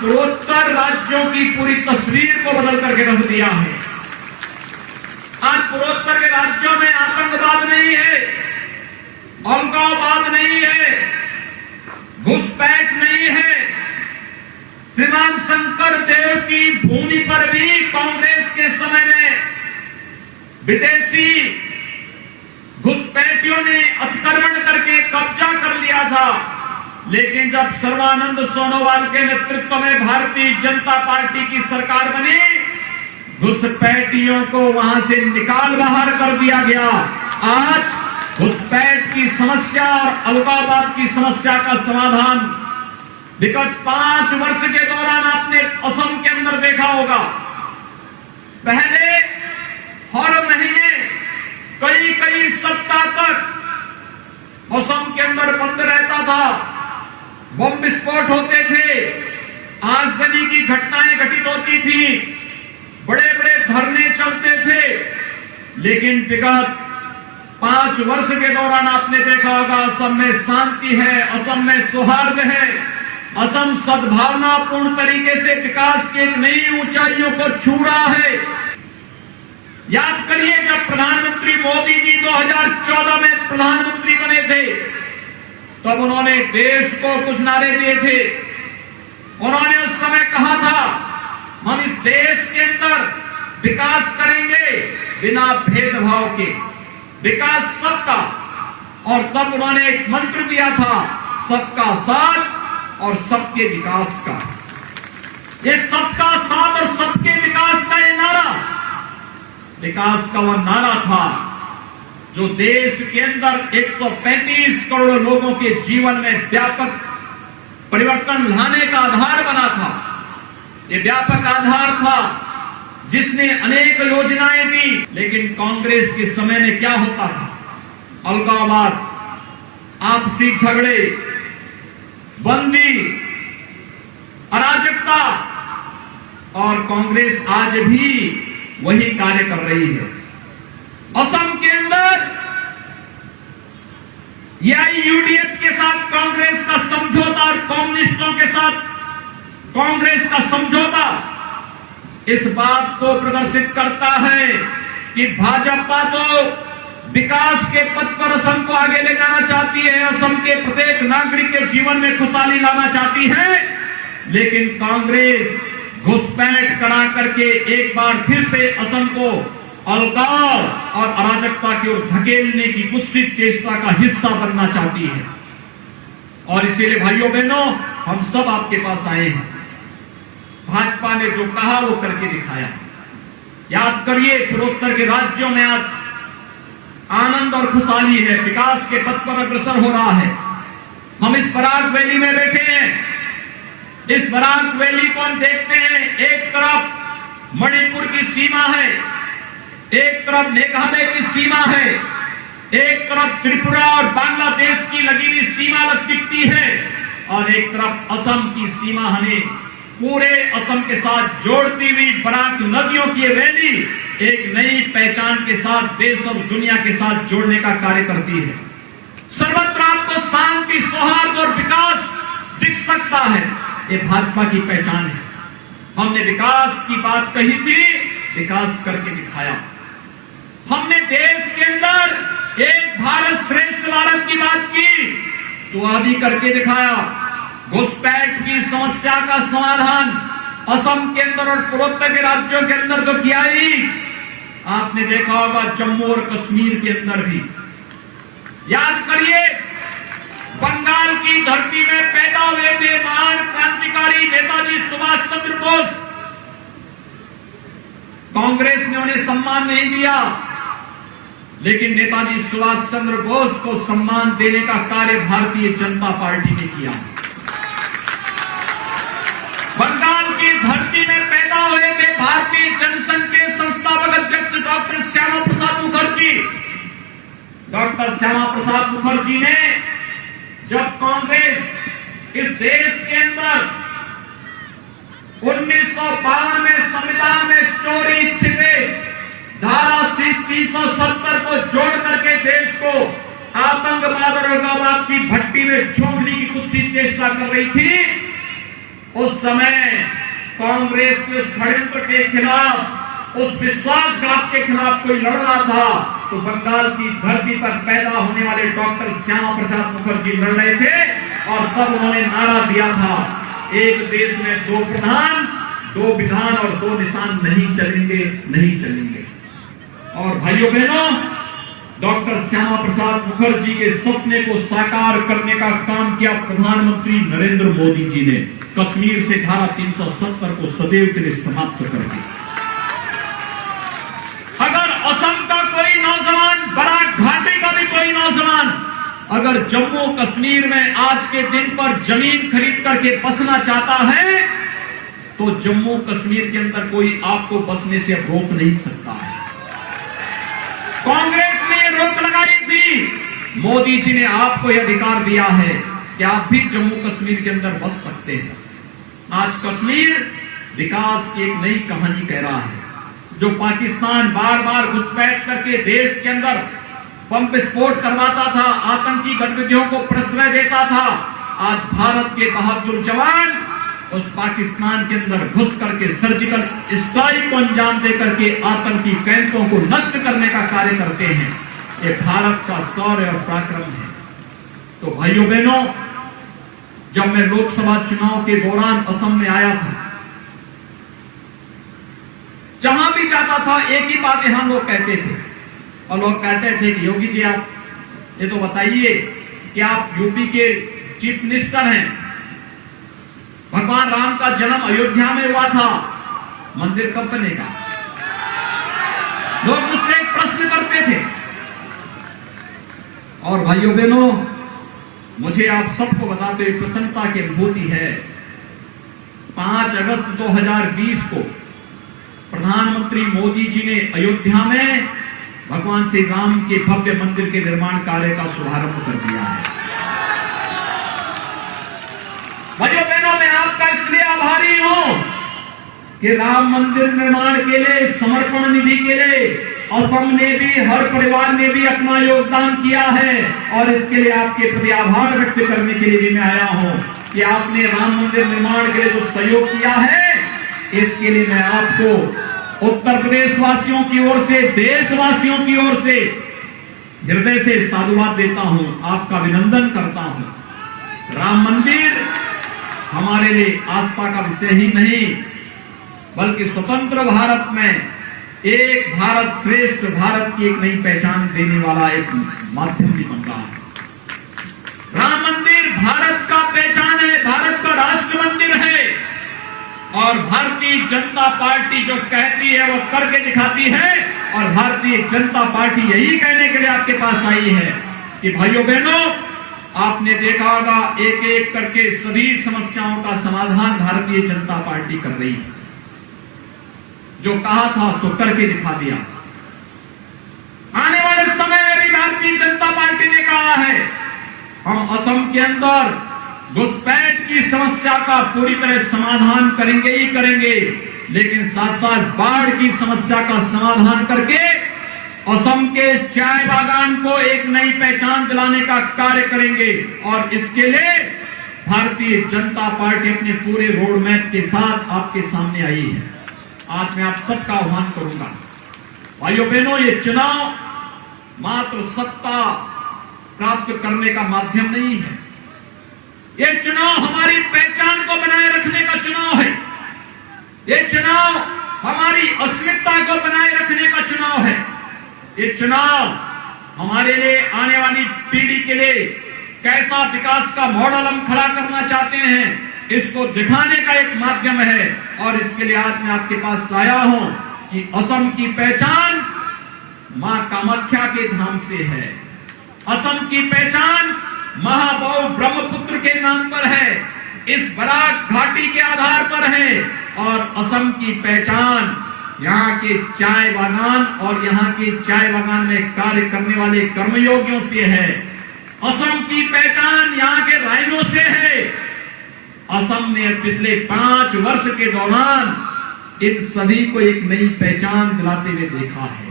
पूर्वोत्तर राज्यों की पूरी तस्वीर को बदल करके रख दिया है। आज पूर्वोत्तर के राज्यों में आतंकवाद नहीं है, अलगाववाद नहीं है, घुसपैठ नहीं है। श्रीमान शंकर देव की भूमि पर भी कांग्रेस के समय में विदेशी घुसपैठियों ने अतिक्रमण करके कब्जा कर लिया था, लेकिन जब सर्बानंद सोनोवाल के नेतृत्व में भारतीय जनता पार्टी की सरकार बनी, घुसपैठियों को वहां से निकाल बाहर कर दिया गया। आज घुसपैठ की समस्या और अलगाववाद की समस्या का समाधान विगत 5 वर्ष के दौरान आपने असम के अंदर देखा होगा। पहले हर महीने कई सप्ताह तक असम के अंदर बंद रहता था, बम विस्फोट होते थे, आगजनी की घटनाएं घटित होती थी, बड़े बड़े धरने चलते थे। लेकिन विगत 5 वर्ष के दौरान आपने देखा होगा असम में शांति है, असम में सौहार्द है, असम सद्भावनापूर्ण तरीके से विकास की एक नई ऊंचाइयों को छू रहा है। याद करिए, जब प्रधानमंत्री मोदी जी 2014 में प्रधानमंत्री बने थे, तब उन्होंने देश को कुछ नारे दिए थे। उन्होंने उस समय कहा था, हम इस देश के अंदर विकास करेंगे बिना भेदभाव के, विकास सबका। और तब उन्होंने एक मंत्र दिया था, सबका साथ और सबके विकास का। ये सबका साथ और सबके विकास का ये नारा, विकास का वह नारा था जो देश के अंदर 135 करोड़ लोगों के जीवन में व्यापक परिवर्तन लाने का आधार बना था। ये व्यापक आधार था जिसने अनेक योजनाएं दी। लेकिन कांग्रेस के समय में क्या होता था? अलगाववाद, आपसी झगड़े, बंदी, अराजकता। और कांग्रेस आज भी वही कार्य कर रही है। असम के अंदर एआईयूडीएफ के साथ कांग्रेस का समझौता और कम्युनिस्टों के साथ कांग्रेस का समझौता इस बात को प्रदर्शित करता है कि भाजपा तो विकास के पथ पर असम को आगे ले जाना चाहती है, असम के प्रत्येक नागरिक के जीवन में खुशहाली लाना चाहती है। लेकिन कांग्रेस घुसपैठ करा करके एक बार फिर से असम को अलगाव और अराजकता की ओर धकेलने की कुत्सित चेष्टा का हिस्सा बनना चाहती है। और इसीलिए भाइयों बहनों, हम सब आपके पास आए हैं। भाजपा ने जो कहा वो करके दिखाया। याद करिए, पूर्वोत्तर के राज्यों में आज आनंद और खुशहाली है, विकास के पथ पर अग्रसर हो रहा है। हम इस बराक वैली में बैठे हैं। इस बराक वैली को हम देखते हैं, एक तरफ मणिपुर की सीमा है, एक तरफ मेघालय की सीमा है, एक तरफ त्रिपुरा और बांग्लादेश की लगी हुई सीमा दिखती है, और एक तरफ असम की सीमा हमें पूरे असम के साथ जोड़ती हुई बराक नदियों की वैली एक नई पहचान के साथ देश और दुनिया के साथ जोड़ने का कार्य करती है। सर्वत्र आपको शांति, सौहार्द और विकास दिख सकता है। ये भाजपा की पहचान है। हमने विकास की बात कही थी, विकास करके दिखाया। हमने देश के अंदर एक भारत श्रेष्ठ भारत की बात की, तो आदि करके दिखाया। घुसपैठ की समस्या का समाधान असम के अंदर और पूर्वोत्तर के राज्यों के अंदर तो किया ही, आपने देखा होगा जम्मू और कश्मीर के अंदर भी। याद करिए, बंगाल की धरती में पैदा हुए थे महान क्रांतिकारी नेताजी सुभाष चंद्र बोस। कांग्रेस ने उन्हें सम्मान नहीं दिया, लेकिन नेताजी सुभाष चंद्र बोस को सम्मान देने का कार्य भारतीय जनता पार्टी ने किया। बंगाल की धरती में पैदा हुए थे भारतीय जनसंघ के संस्थापक अध्यक्ष डॉक्टर श्यामा प्रसाद मुखर्जी। डॉक्टर श्यामा प्रसाद मुखर्जी ने जब कांग्रेस इस देश के अंदर 1952 में संविधान में चोरी छिपे धारा 370 को जोड़ करके देश को आतंकवाद और अलगाववाद की भट्टी में झोंकने की कुछ चेष्टा कर रही थी, उस समय कांग्रेस के षड्यंत्र के खिलाफ, उस विश्वासघात के खिलाफ कोई लड़ रहा था तो बंगाल की धरती पर पैदा होने वाले डॉक्टर श्यामा प्रसाद मुखर्जी लड़ रहे थे और तब उन्होंने नारा दिया था, एक देश में दो प्रधान, दो विधान और दो निशान नहीं चलेंगे, नहीं चलेंगे। और भाइयों बहनों, डॉक्टर श्यामा प्रसाद मुखर्जी के सपने को साकार करने का काम किया प्रधानमंत्री नरेंद्र मोदी जी ने, कश्मीर से धारा 370 को सदैव के लिए समाप्त करके। अगर असम का कोई नौजवान, बराक घाटी का भी कोई नौजवान अगर जम्मू कश्मीर में आज के दिन पर जमीन खरीद करके बसना चाहता है तो जम्मू कश्मीर के अंदर कोई आपको बसने से अब रोक नहीं सकता है। कांग्रेस ने रोक लगाई थी, मोदी जी ने आपको यह अधिकार दिया है कि आप भी जम्मू कश्मीर के अंदर बस सकते हैं। आज कश्मीर विकास की एक नई कहानी कह रहा है। जो पाकिस्तान बार बार घुसपैठ करके देश के अंदर बम विस्फोट करवाता था, आतंकी गतिविधियों को प्रश्रय देता था, आज भारत के बहादुर जवान उस पाकिस्तान के अंदर घुस करके सर्जिकल स्ट्राइक को अंजाम दे करके आतंकी कैंपों को नष्ट करने का कार्य करते हैं। ये भारत का शौर्य और पराक्रम है। तो भाइयों बहनों, जब मैं लोकसभा चुनाव के दौरान असम में आया था, जहां भी जाता था एक ही बात यहां लोग कहते थे, और लोग कहते थे कि योगी जी आप ये तो बताइए कि आप यूपी के चीफ मिनिस्टर हैं, भगवान राम का जन्म अयोध्या में हुआ था, मंदिर कब बनेगा? लोग मुझसे एक प्रश्न करते थे। और भाइयों बहनों, मुझे आप सबको बताते हुए प्रसन्नता की अनुभूति है, 5 अगस्त 2020 को प्रधानमंत्री मोदी जी ने अयोध्या में भगवान श्री राम के भव्य मंदिर के निर्माण कार्य का शुभारंभ कर दिया है। भाइयों बहनों, मैं आपका इसलिए आभारी हूं कि राम मंदिर निर्माण के लिए, समर्पण निधि के लिए असम ने भी, हर परिवार ने भी अपना योगदान किया है। और इसके लिए आपके प्रति आभार व्यक्त करने के लिए भी मैं आया हूं कि आपने राम मंदिर निर्माण के लिए जो सहयोग किया है, इसके लिए मैं आपको उत्तर प्रदेश वासियों की ओर से, देशवासियों की ओर से हृदय से साधुवाद देता हूं, आपका अभिनंदन करता हूं। राम मंदिर हमारे लिए आस्था का विषय ही नहीं, बल्कि स्वतंत्र भारत में एक भारत श्रेष्ठ भारत की एक नई पहचान देने वाला एक माध्यम भी बन रहा है। राम मंदिर भारत का पहचान है, भारत का राष्ट्र मंदिर है। और भारतीय जनता पार्टी जो कहती है वो करके दिखाती है। और भारतीय जनता पार्टी यही कहने के लिए आपके पास आई है कि भाइयों बहनों, आपने देखा होगा एक एक करके सभी समस्याओं का समाधान भारतीय जनता पार्टी कर रही है। जो कहा था सो करके दिखा दिया। आने वाले समय में भी भारतीय जनता पार्टी ने कहा है, हम असम के अंदर घुसपैठ की समस्या का पूरी तरह समाधान करेंगे ही करेंगे, लेकिन साथ साथ बाढ़ की समस्या का समाधान करके असम के चाय बागान को एक नई पहचान दिलाने का कार्य करेंगे। और इसके लिए भारतीय जनता पार्टी अपने पूरे रोड मैप के साथ आपके सामने आई है। आज मैं आप सबका आह्वान करूंगा, भाइयों बहनों, ये चुनाव मात्र सत्ता प्राप्त करने का माध्यम नहीं है। ये चुनाव हमारी पहचान को बनाए रखने का चुनाव है। ये चुनाव हमारी अस्मिता को बनाए रखने का चुनाव है। ये चुनाव हमारे लिए, आने वाली पीढ़ी के लिए कैसा विकास का मॉडल हम खड़ा करना चाहते हैं, इसको दिखाने का एक माध्यम है। और इसके लिए आज मैं आपके पास आया हूं कि असम की पहचान मां कामाख्या के धाम से है। असम की पहचान महाबाहु ब्रह्मपुत्र के नाम पर है, इस बराक घाटी के आधार पर है। और असम की पहचान यहाँ के चाय बागान और यहाँ के चाय बागान में कार्य करने वाले कर्मयोगियों से है। असम की पहचान यहाँ के राइनों से है। असम ने पिछले 5 वर्ष के दौरान इन सभी को एक नई पहचान दिलाते हुए देखा है।